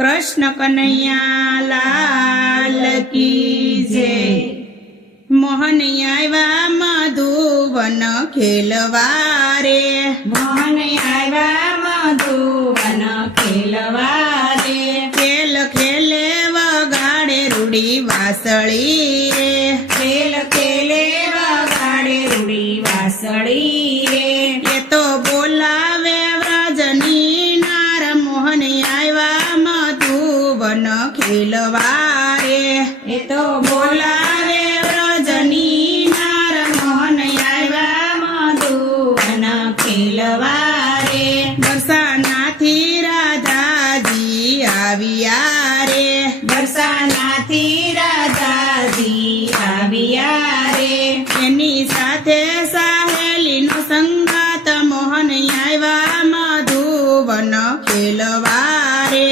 कृष्ण कन्हैया लाल की जय। मोहन आव्या मधुवन खेलवा रे, मोहन आव्या मधुवन खेलवा रे, खेल खेले वगाड़े रूड़ी वासળી रे, खेल खेले वगाड़े रूड़ी वासળી रे। ये तो बोलावे व्रजनी नार, मोहन आव्या मधुवन खेलवा रे, ये तो बोलावे व्रजनी नार, मोहन आव्या मधुवन खेलवा रे। बरसानाथी राधाजी आविया रे, बरसानाथी राधाजी आविया रे, एनी साथे सहेलीनो संगात, मोहन आव्या मधुवन खेलवा रे,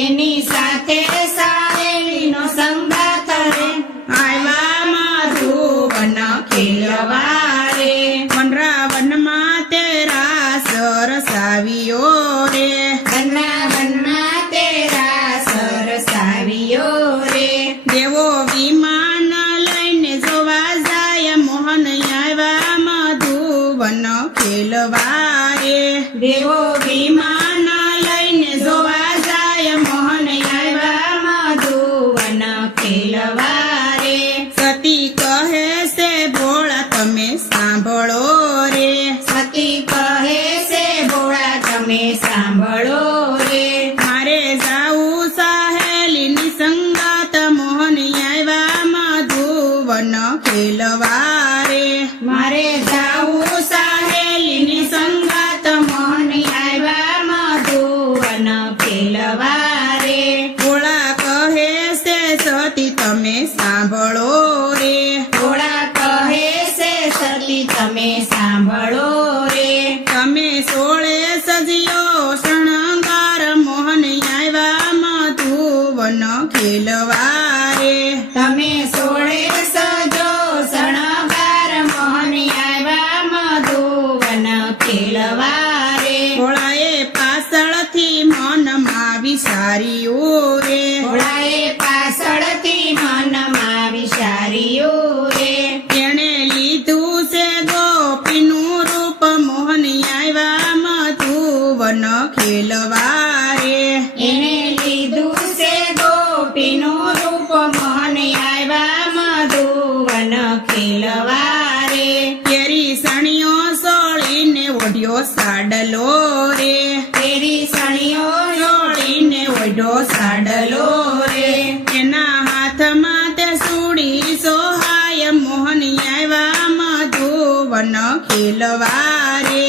एनी साथे सहेलीनो संगात रे, आव्या मधुवन खेलवा रे। वनरावનમાં तेरा सरसावियो रे, વનરાવનમાં તેરા સરસાવ્યો રે, દેવો વિમાન લઈને જોવા જાય, મોહન આવ્યા મધુવન ખેલવા રે, દેવો વિમાન લઈને જોવા જાય, મોહન આવ્યા મધુવન ખેલવા રે। સતી કહે છે ભોળા તમે સાંભળો રે, સતી કહે છે ભોળા તમે સાંભળો રે, મારે જાવું સહેલીની સંગાત, મોહન આવ્યા મધુવન ખેલવા રે, મારે જાવું સહેલીની સંગાત, મોહન આવ્યા મધુવન ખેલવા રે। ભોળા કહે છે સતી તમે સાંભળો રે, ભોળા કહે છે સતી તમે સાંભળો રે, તમે સોળે સજ્યો શણગાર, મોહન આવ્યા મધુવન ખેલવા રે, તમે સોળે સજો શણગાર, મોહન આવ્યા મધુવન ખેલવા રે। ભોળાએ પાછળથી મનમાં વિચાર્યું રે, ભોળાએ પાછળથી મનમાં વિચાર્યું રે, તેણે લીધું છે ગોપીનું રૂપ, મોહન આવ્યા મધુવન ખેલવા રે, એણે લીધું છે ગોપીનું રૂપ, મોહન આવ્યા મધુવન ખેલવા રે। કેરી સણિયો સોળીને ઓઢ્યો સાડલો રે, તેરી સણિયો સોળીને ઓઢ્યો સાડલો રે, એના હાથમાં તે સુડી સોહાય, મોહન આવ્યા મધુવન ખેલવા રે,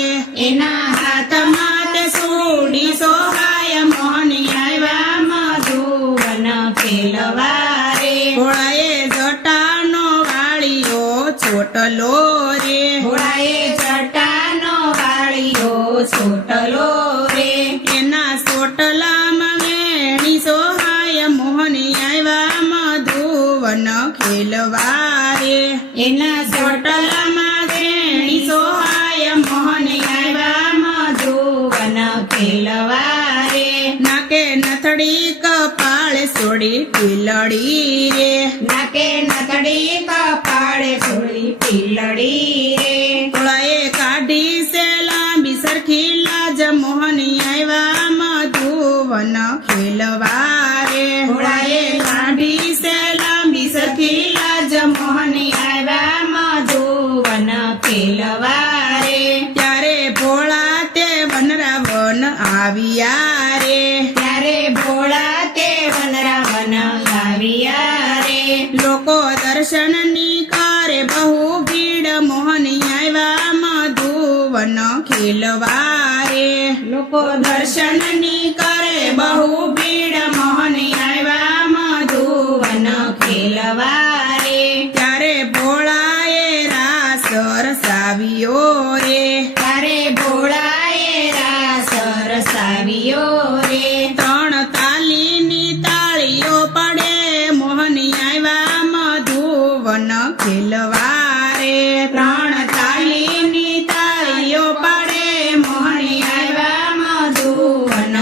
એના હાથમાં તે સુડી સોહાય, મોહન આવ્યા મધુવન ખેલવા રે। ભોળાએ જટાનો વાળીયો છોટલો રે, ભોળાએ જટાનો વાળીયો છોટલો રે, એના ચોટલામાં વેણી સોહાય, મોહન આવ્યા મધુવન ખેલવા રે, એના ચોટલામાં વેણી સોહાય, મોહન આવ્યા મધુવન ખેલવા રે। નાકે નથડી કપાળે સોડી ટીલડી રે, નાકે નથડી કપાળે સોળી પીલડી રે, ભોળાએ કાઢી છે લાંબી સરખી લાજ, મોહન આવ્યા મધુવન ખેલવા રે, ભોળાએ કાઢી છે લાંબી સરખી લાજ, મોહન આવ્યા મધુવન ખેલવા રે। ત્યારે ભોળા તે વનરાવન આવ્યા રે, ત્યારે ભોળા તે વનરાવન આવ્યા રે, લોકો દર્શનની કરે બહુ ભીડ, મોહન આવ્યા મધુવન ખેલવા રે, લોકો દર્શનની કરે બહુ ભીડ, મોહન આવ્યા મધુવન ખેલવા રે। ત્યારે ભોળાએ રાસ રસાવ્યો રે, ત્યારે ભોળાએ રાસ રસાવ્યો રે, ત્રણ તાલીની તાળીઓ પડે, મોહન આવ્યા મધુવન ખેલવા રે, ત્રણ તાલીની તાળીઓ પડે, મોહન આવ્યા મધુવન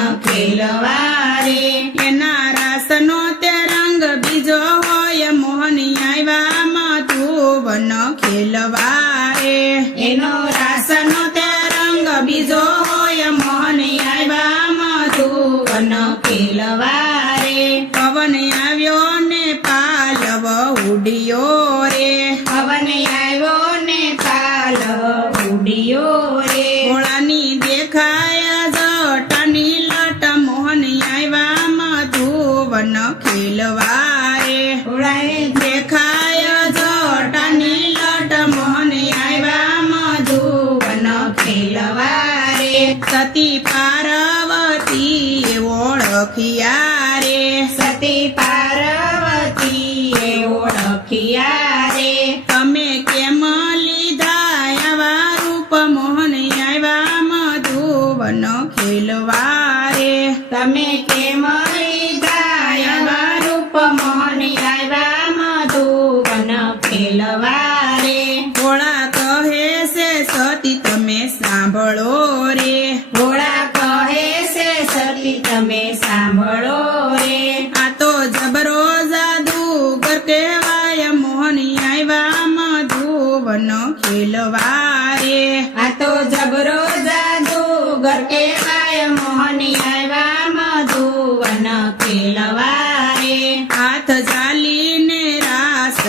ખેલવારે પવન આવ્યો ને પાલવ ઉડ્યો રે પવન આવ્યો ને પાલવ ઉડ્યો રે ભોળાની દેખાય જટાની લટ મોહન આવ્યા મધુવન ખેલવારે ભોળાએ દેખાય જટાની લટ મોહન આવ્યા મધુવન ખેલવારે સતી પાર્વતી ઓળખ્યા રે સતી પાર્વતીએ ઓળખ્યા રે તમે કેમ લીધા આવા રૂપ મોહન આવ્યા મધુવન ખેલવારે તમે કેમ લીધા આવા રૂપ મોહન આવ્યા મધુવન ખેલવારે ભોળા કહે છે સતી તમે સાંભળો રે ભોળા કહે છે સતી તમે સાંભળો રે આ તો જબરો જાદુગર કહેવાય મોહન આવ્યા મધુવન ખેલવારે આ તો જબરો જાદુગર કહેવાય મોહન આવ્યા મધુવન ખેલવારે હાથ ઝાલીને રાસ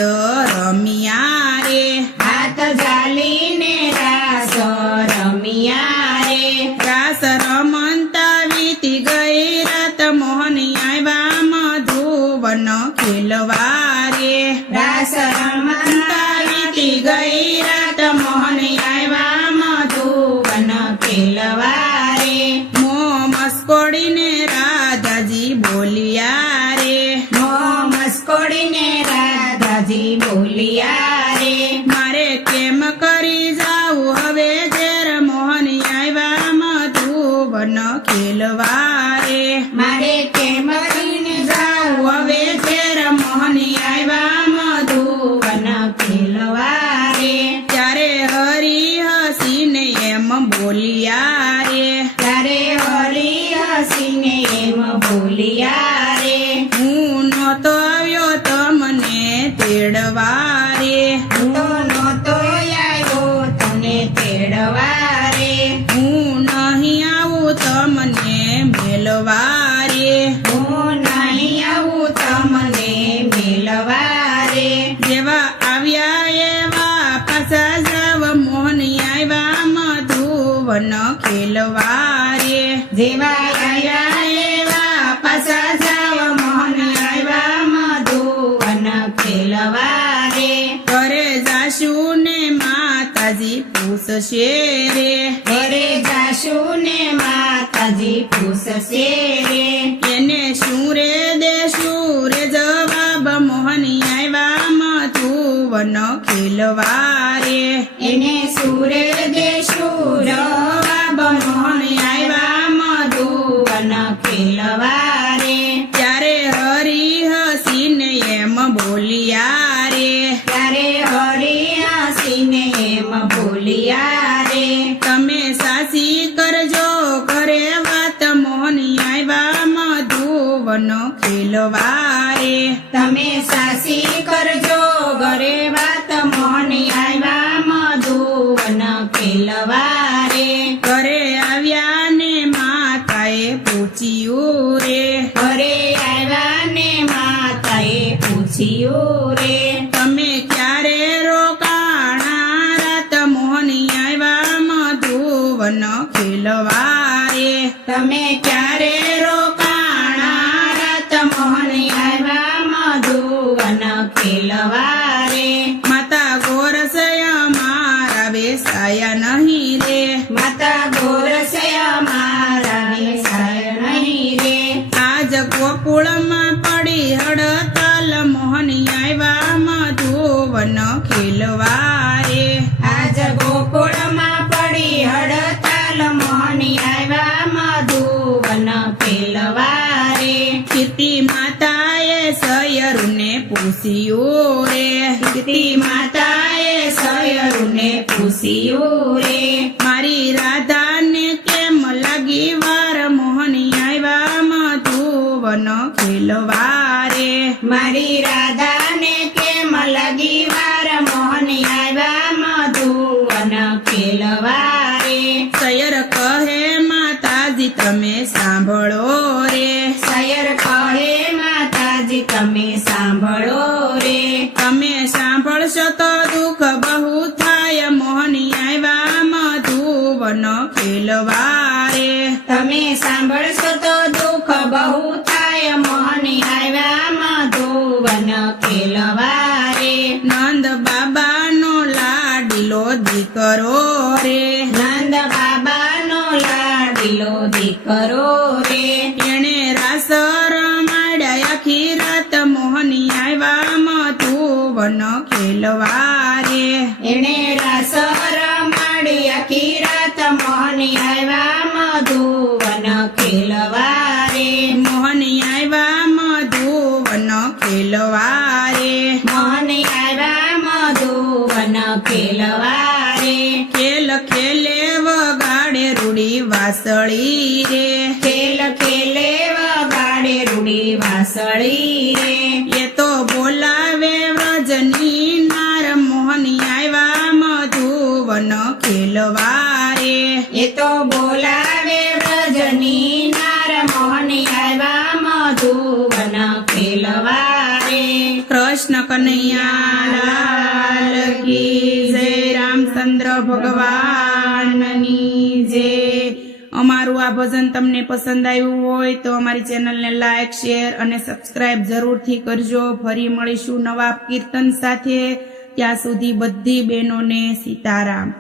રમ્યા રે હાથ ઝાલીને રાસ રમ્યા રે રાસ રમંતા વીતી ગઈ રાત મોહન આવ્યા મધુવન ખેલવારે રાસ રમતા વીતી ગઈ રાત મોહન આવ્યા મધુવન ખેલવારે મો મસ્કોડીને રાધાજી બોલ્યા રે મો મસ્કોડીને રાધાજી બોલ્યા રે મારે કેમ કરી જાવું હવે ઘેર મોહન આવ્યા મધુવન ખેલવારે મારે કેમ કરીને જાઉં હવે ઘેર મોહન આવ્યા મધુવન ખેલવારે ત્યારે હરી હસીને એમ બોલ્યા રે ત્યારે હરી હસીને એમ બોલ્યા રે હું નહોતો આવ્યો તમને તેડવા રે હું તો નહોતો આવ્યો તને તેડવા રે હું નહીં આવું તમને મેલવા રે હું નહીં આવું તમને મેલવા રે જેવા આવ્યા એવા પાછા જાવ મોહન આવ્યા મધુવન ખેલવારે જેવા આવ્યા એવા પાછા જાવ મોહન આવ્યા મધુવન ખેલવારે ઘરે જાશું ને માતાજી પૂછશે રે ઘરે જાશું ને માતાજી પૂછશે રે એને શું રે દેશું રે જવાબ મોહન આવ્યા મધુવન ખેલવારે એને સૂરે દેશું જવાબ મોહન આવ્યા મધુવન ખેલવારે ત્યારે હરી હસીને એમ બોલ્યા રે ત્યારે હરી હસીને એમ બોલ્યા રે તમે સાસી કરજો ઘરે વાત મોહન આવ્યા મધુવન ખેલવારે તમે સાસી કરજો ઘરે વાત મોહન આવ્યા મધુવન ખેલવારે ઘરે આવ્યા ને માતાએ પૂછ્યું રે ઘરે આવ્યા ને માતાએ પૂછ્યું રે તમે ક્યારે રોકાણા રાત મોહન આવ્યા મધુવન ખેલવારે તમે ક્યારે રોકાણા રાત મોહન આવ્યા મધુવન ખેલવારે માતા ગોરસય મારા બેસાયા નહીં રે માતા ગોરસય મારા બેસાય નહીં રે આજ ગોકુળમાં પડી હડતાલ મોહન આવ્યા મધુવન ખેલવારે આજ ગોકુળમાં પડી હડતાલ મોહન આવ્યા મધુવન ખેલવારે કીર્તિ માતાએ સયરુને પૂછ્યું રે કીર્તિ માતાએ સયરુને પૂછ્યું રે મારી રાધાને કેમ લાગી વાર મોહન આવ્યા મધુવન ખેલવારે મારી રાધાને કેમ લાગી વાર મોહન આવ્યા મધુવન ખેલવારે સયર કહે માતાજી તમે સાંભળો રે જય મોહની આવ્યા મધુવન ખેલવા રે નંદ બાબાનો લાડીલો દીકરો રે નંદ બાબાનો લાડીલો દીકરો રે એણે રાસ રમાડ્યા આખી રાત મોહની આવ્યા મધુવન ખેલવા રે એણે રાસ રમાડી આખી રાત મોહની આવ્યા મધુવન ખેલવા રે મોહની આવ્યા મધુવન ખેલવા રે મોહની આવ્યા મધુવન ખેલવા રે ખેલ ખેલે વગાડે રૂડી વાસળી રે ખેલ ખેલે વગાડે રૂડી વાસળી રે એ તો બોલાવે વ્રજની નાર મોહની આવ્યા મધુવન ખેલવા રે એ તો બોલાવે વ્રજની નાર મોહની આવ્યા મધુવન ખેલવા રે કૃષ્ણ કનૈયા લાલ કી જય રામચંદ્ર ભગવાનની જય અમારું આ ભજન તમને પસંદ આવ્યું હોય તો અમારી ચેનલને લાઈક શેર અને સબસ્ક્રાઇબ જરૂરથી કરજો ફરી મળીશું નવા કીર્તન સાથે ત્યાં સુધી બધી બહેનોને સીતારામ